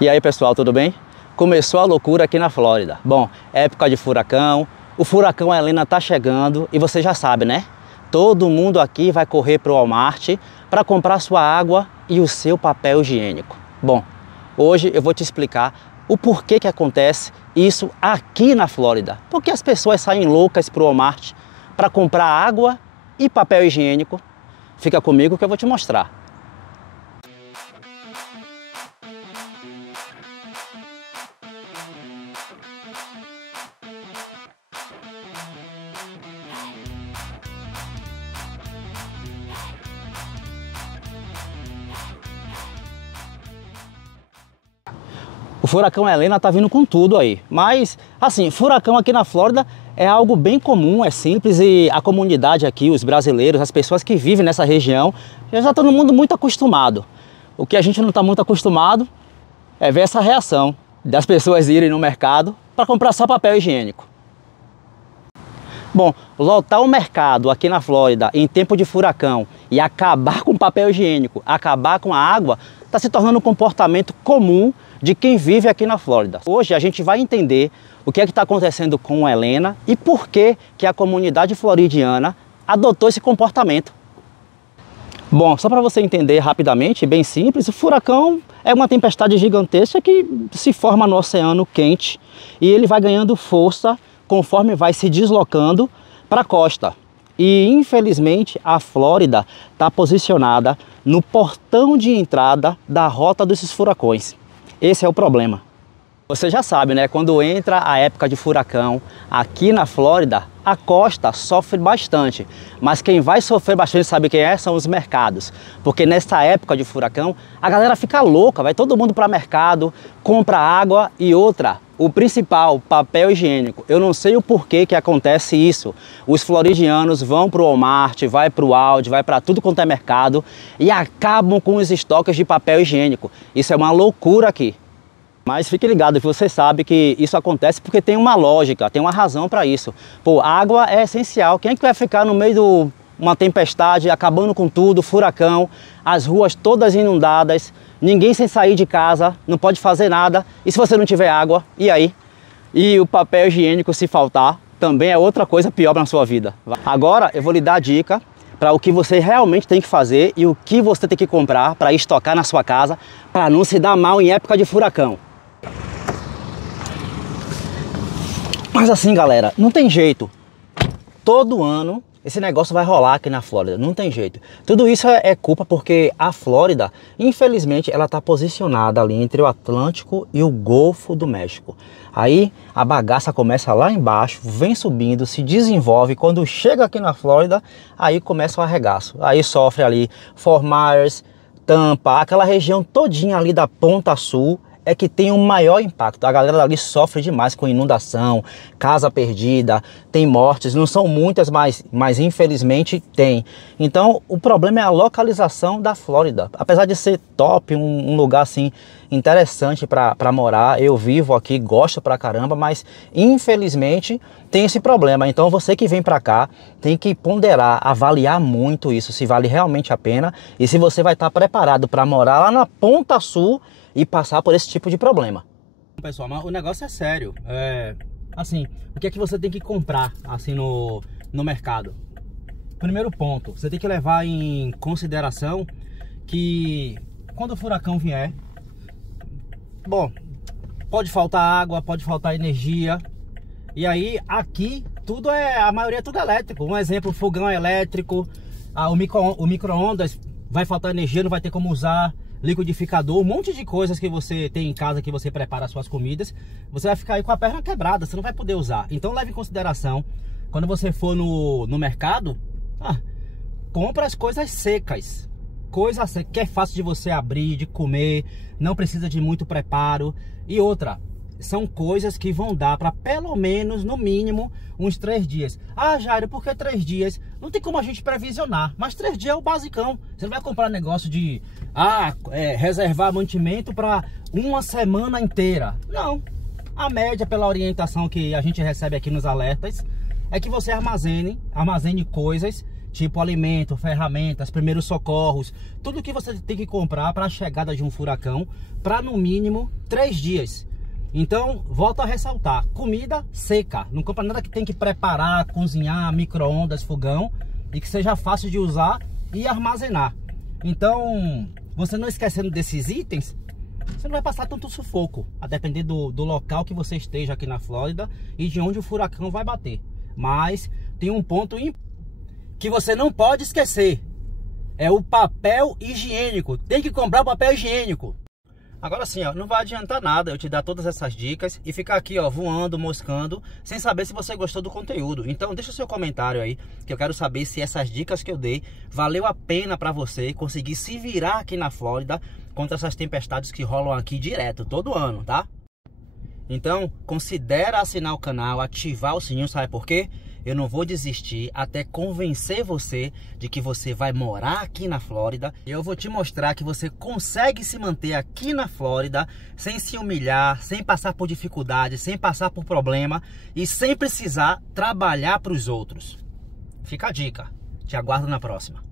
E aí pessoal, tudo bem? Começou a loucura aqui na Flórida. Bom, época de furacão, o furacão Helena tá chegando e você já sabe, né? Todo mundo aqui vai correr pro Walmart para comprar sua água e o seu papel higiênico. Bom, hoje eu vou te explicar o porquê que acontece isso aqui na Flórida. Porque as pessoas saem loucas pro Walmart para comprar água e papel higiênico. Fica comigo que eu vou te mostrar. O furacão Helena tá vindo com tudo aí, mas assim, furacão aqui na Flórida é algo bem comum, é simples e a comunidade aqui, os brasileiros, as pessoas que vivem nessa região, já está todo mundo muito acostumado. O que a gente não está muito acostumado é ver essa reação das pessoas irem no mercado para comprar só papel higiênico. Bom, lotar o mercado aqui na Flórida em tempo de furacão e acabar com o papel higiênico, acabar com a água, está se tornando um comportamento comum de quem vive aqui na Flórida. Hoje a gente vai entender o que é que está acontecendo com a Helena e por que a comunidade floridiana adotou esse comportamento. Bom, só para você entender rapidamente, bem simples, o furacão é uma tempestade gigantesca que se forma no oceano quente e ele vai ganhando força conforme vai se deslocando para a costa. E infelizmente a Flórida está posicionada no portão de entrada da rota desses furacões. Esse é o problema. Você já sabe, né? Quando entra a época de furacão aqui na Flórida, a costa sofre bastante. Mas quem vai sofrer bastante, sabe quem é? São os mercados. Porque nessa época de furacão, a galera fica louca, vai todo mundo para mercado, compra água e outra. O principal, papel higiênico. Eu não sei o porquê que acontece isso. Os floridianos vão para o Walmart, vai para o Aldi, vai para tudo quanto é mercado e acabam com os estoques de papel higiênico. Isso é uma loucura aqui. Mas fique ligado que você sabe que isso acontece porque tem uma lógica, tem uma razão para isso. Pô, água é essencial. Quem é que vai ficar no meio de uma tempestade, acabando com tudo, furacão, as ruas todas inundadas, ninguém sem sair de casa, não pode fazer nada. E se você não tiver água, e aí? E o papel higiênico, se faltar, também é outra coisa pior na sua vida. Agora eu vou lhe dar a dica para o que você realmente tem que fazer e o que você tem que comprar para estocar na sua casa para não se dar mal em época de furacão. Mas assim, galera, não tem jeito. Todo ano esse negócio vai rolar aqui na Flórida, não tem jeito. Tudo isso é culpa porque a Flórida, infelizmente, ela está posicionada ali entre o Atlântico e o Golfo do México. Aí a bagaça começa lá embaixo, vem subindo, se desenvolve. Quando chega aqui na Flórida, aí começa o arregaço. Aí sofre ali Fort Myers, Tampa, aquela região todinha ali da Ponta Sul, é que tem um maior impacto. A galera ali sofre demais com inundação, casa perdida, tem mortes, não são muitas, mas infelizmente tem. Então o problema é a localização da Flórida. Apesar de ser top, um lugar assim interessante para morar, eu vivo aqui, gosto pra caramba, mas infelizmente tem esse problema. Então você que vem para cá tem que ponderar, avaliar muito isso, se vale realmente a pena e se você vai estar preparado para morar lá na Ponta Sul e passar por esse tipo de problema. Pessoal, mas o negócio é sério. Assim, o que é que você tem que comprar assim no mercado? Primeiro ponto, você tem que levar em consideração que quando o furacão vier, bom, pode faltar água, pode faltar energia. E aí aqui tudo a maioria é tudo elétrico. Um exemplo, fogão elétrico, o micro-ondas vai faltar energia, não vai ter como usar. Liquidificador, um monte de coisas que você tem em casa que você prepara as suas comidas, você vai ficar aí com a perna quebrada, você não vai poder usar. Então leve em consideração, quando você for no mercado, compra as coisas secas. Coisa seca, que é fácil de você abrir, de comer, não precisa de muito preparo. E outra, são coisas que vão dar para pelo menos, no mínimo, uns 3 dias. Ah, Jairo, por que 3 dias? Não tem como a gente previsionar, mas 3 dias é o basicão. Você não vai comprar negócio de reservar mantimento para uma semana inteira. Não. A média, pela orientação que a gente recebe aqui nos alertas, é que você armazene coisas tipo alimento, ferramentas, primeiros socorros, tudo que você tem que comprar para a chegada de um furacão, para no mínimo 3 dias. Então, volto a ressaltar, comida seca, não compra nada que tem que preparar, cozinhar, micro-ondas, fogão, e que seja fácil de usar e armazenar. Então, você não esquecendo desses itens, você não vai passar tanto sufoco, a depender do local que você esteja aqui na Flórida e de onde o furacão vai bater. Mas tem um ponto que você não pode esquecer, é o papel higiênico. Tem que comprar o papel higiênico. Agora sim, ó, não vai adiantar nada eu te dar todas essas dicas e ficar aqui, ó, voando, moscando, sem saber se você gostou do conteúdo. Então deixa o seu comentário aí, que eu quero saber se essas dicas que eu dei valeu a pena para você conseguir se virar aqui na Flórida contra essas tempestades que rolam aqui direto, todo ano, tá? Então, considera assinar o canal, ativar o sininho, sabe por quê? Eu não vou desistir até convencer você de que você vai morar aqui na Flórida. E eu vou te mostrar que você consegue se manter aqui na Flórida sem se humilhar, sem passar por dificuldades, sem passar por problema e sem precisar trabalhar para os outros. Fica a dica. Te aguardo na próxima.